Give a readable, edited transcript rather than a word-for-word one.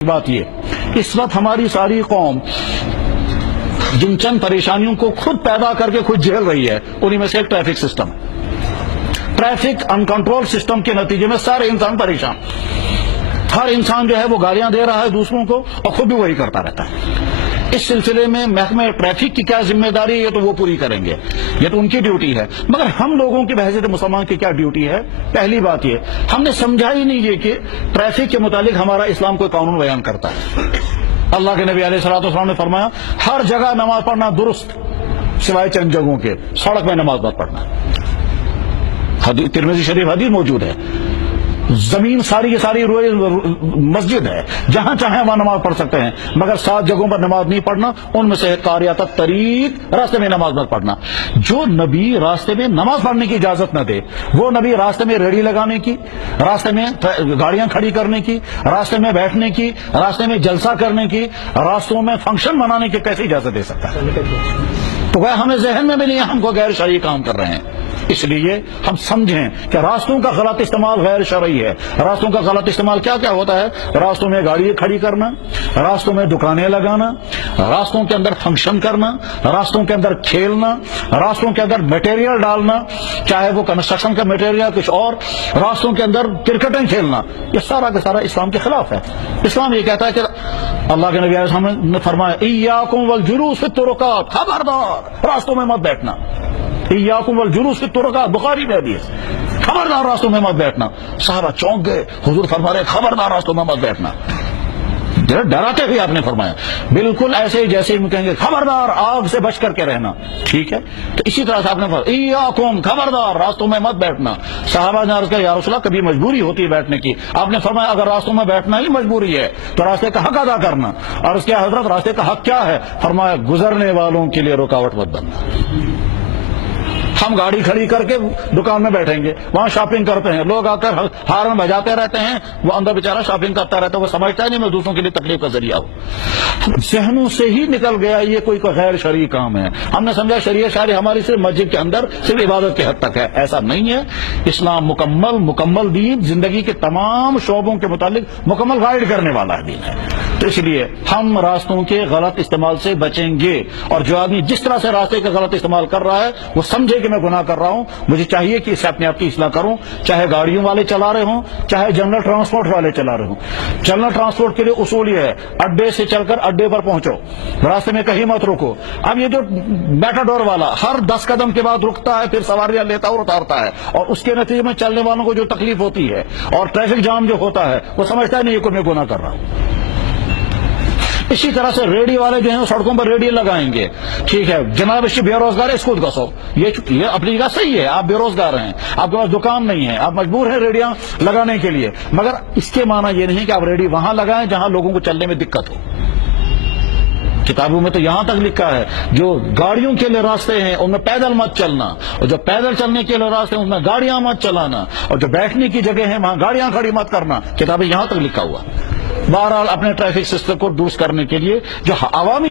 بات یہ اس وقت ہماری ساری قوم جن چند پریشانیوں کو خود پیدا کر کے خود جھیل رہی ہے، انہی میں سے ایک ٹریفک سسٹم ہے۔ ٹریفک ان کنٹرول سسٹم کے نتیجے میں سارے انسان پریشان، ہر انسان جو ہے وہ گالیاں دے رہا ہے دوسروں کو اور خود بھی وہی کرتا رہتا ہے۔ اس سلسلے میں محکمہ ٹریفک کی کیا ذمہ داری ہے، یہ تو وہ پوری کریں گے، یہ تو ان کی ڈیوٹی ہے، مگر ہم لوگوں کی بحیثیت مسلمان کی کیا ڈیوٹی ہے؟ پہلی بات یہ ہم نے سمجھا ہی نہیں یہ کہ ٹریفک کے متعلق ہمارا اسلام کوئی قانون بیان کرتا ہے۔ اللہ کے نبی علیہ الصلوۃ والسلام نے فرمایا ہر جگہ نماز پڑھنا درست سوائے چند جگہوں کے، سڑک میں نماز مت پڑھنا۔ ترمذی شریف حدیث موجود ہے، زمین ساری کی ساری مسجد ہے، جہاں چاہیں وہاں نماز پڑھ سکتے ہیں، مگر 7 جگہوں پر نماز نہیں پڑھنا، ان میں سے قاریۃ الطریق، راستے میں نماز مت پڑھنا۔ جو نبی راستے میں نماز پڑھنے کی اجازت نہ دے، وہ نبی راستے میں ریڑھی لگانے کی، راستے میں گاڑیاں کھڑی کرنے کی، راستے میں بیٹھنے کی، راستے میں جلسہ کرنے کی، راستوں میں فنکشن منانے کی کیسے اجازت دے سکتا ہے؟ تو وہ ہمیں ذہن میں بھی نہیں ہم کو غیر شرعی کام کر رہے ہیں۔ اس لیے ہم سمجھیں کہ راستوں کا غلط استعمال غیر شرعی ہے۔ راستوں کا غلط استعمال کیا کیا ہوتا ہے؟ راستوں میں گاڑی کھڑی کرنا، راستوں میں دکانیں لگانا، راستوں کے اندر فنکشن کرنا، راستوں کے اندر کھیلنا، راستوں کے اندر میٹیریل ڈالنا، چاہے وہ کنسٹرکشن کا میٹیریل کچھ اور، راستوں کے اندر کرکٹیں کھیلنا، یہ سارا کا سارا اسلام کے خلاف ہے۔ اسلام یہ کہتا ہے کہ اللہ کے نبی علیہ السلام نے فرمایا ایاکم والجلوس فی الطرقات، خبردار راستوں میں مت بیٹھنا۔ ایاکم والجلوس فی الطرقات، بخاری میں حدیث، خبردار راستوں میں مت بیٹھنا۔ صحابہ چونک گئے، حضور فرما رہے خبردار راستوں میں مت بیٹھنا، ڈراتے ہوئے آپ نے فرمایا، بالکل ایسے ہی جیسے ہم کہیں گے خبردار آگ سے بچ کر کے رہنا، ٹھیک ہے؟ تو اسی طرح سے آپ نے فرمایا ایاکم، خبردار راستوں میں مت بیٹھنا۔ صحابہ نے عرض کیا یا رسول اللہ کبھی مجبوری ہوتی ہے بیٹھنے کی؟ آپ نے فرمایا اگر راستوں میں بیٹھنا ہی مجبوری ہے تو راستے کا حق ادا کرنا۔ عرض کیا حضرت راستے کا حق کیا ہے؟ فرمایا گزرنے والوں کے لیے رکاوٹ مت بننا۔ ہم گاڑی کھڑی کر کے دکان میں بیٹھیں گے، وہاں شاپنگ کرتے ہیں، لوگ آ کر ہارن بجاتے رہتے ہیں، وہ اندر بیچارہ شاپنگ کرتا رہتا ہے، وہ سمجھتا ہے نہیں میں دوسروں کے لیے تکلیف کا ذریعہ ہوں۔ ذہنوں سے ہی نکل گیا یہ کوئی غیر شرعی کام ہے۔ ہم نے سمجھا شریعت شرعی ہماری صرف مسجد کے اندر صرف عبادت کے حد تک ہے، ایسا نہیں ہے۔ اسلام مکمل دین، زندگی کے تمام شعبوں کے متعلق مکمل گائیڈ کرنے والا دین ہے۔ تو اس لیے ہم راستوں کے غلط استعمال سے بچیں گے، اور جو آدمی جس طرح سے راستے کا غلط استعمال کر رہا ہے وہ سمجھے کہ میں گناہ کر رہا ہوں، مجھے چاہیے کہ اس سے اپنے آپ کی اصلاح کروں، چاہے گاڑیوں والے چلا رہے ہوں، چاہے جنرل ٹرانسپورٹ والے چلا رہے ہوں۔ جنرل ٹرانسپورٹ کے لیے اصول یہ ہے اڈے سے چل کر اڈے پر پہنچو، راستے میں کہیں مت رکو۔ اب یہ جو میٹاڈور والا ہر 10 قدم کے بعد رکتا ہے، پھر سواریاں لیتا اور اتارتا ہے، اور اس کے نتیجے میں چلنے والوں کو جو تکلیف ہوتی ہے اور ٹریفک جام جو ہوتا ہے وہ سمجھتا ہے نہیں یہ کوئی میں گناہ کر رہا ہوں۔ اسی طرح سے ریڈی والے جو ہیں وہ سڑکوں پر ریڈی لگائیں گے، ٹھیک ہے جناب اس بے روزگار ہے اس کو گسو، یہ اپنی جگہ صحیح ہے، آپ بے روزگار ہیں، آپ کے پاس دکان نہیں ہے، آپ مجبور ہیں ریڈیاں لگانے کے لیے، مگر اس کے معنی یہ نہیں کہ آپ ریڈی وہاں لگائیں جہاں لوگوں کو چلنے میں دقت ہو۔ کتابوں میں تو یہاں تک لکھا ہے جو گاڑیوں کے لیے راستے ہیں ان میں پیدل مت چلنا، اور جو پیدل چلنے کے لیے راستے ہیں ان میں گاڑیاں مت چلانا، اور جو بیٹھنے کی جگہ ہیں وہاں گاڑیاں کھڑی مت کرنا۔ کتابیں یہاں تک لکھا ہوا۔ بہرحال اپنے ٹریفک سسٹم کو درست کرنے کے لیے جو عوامی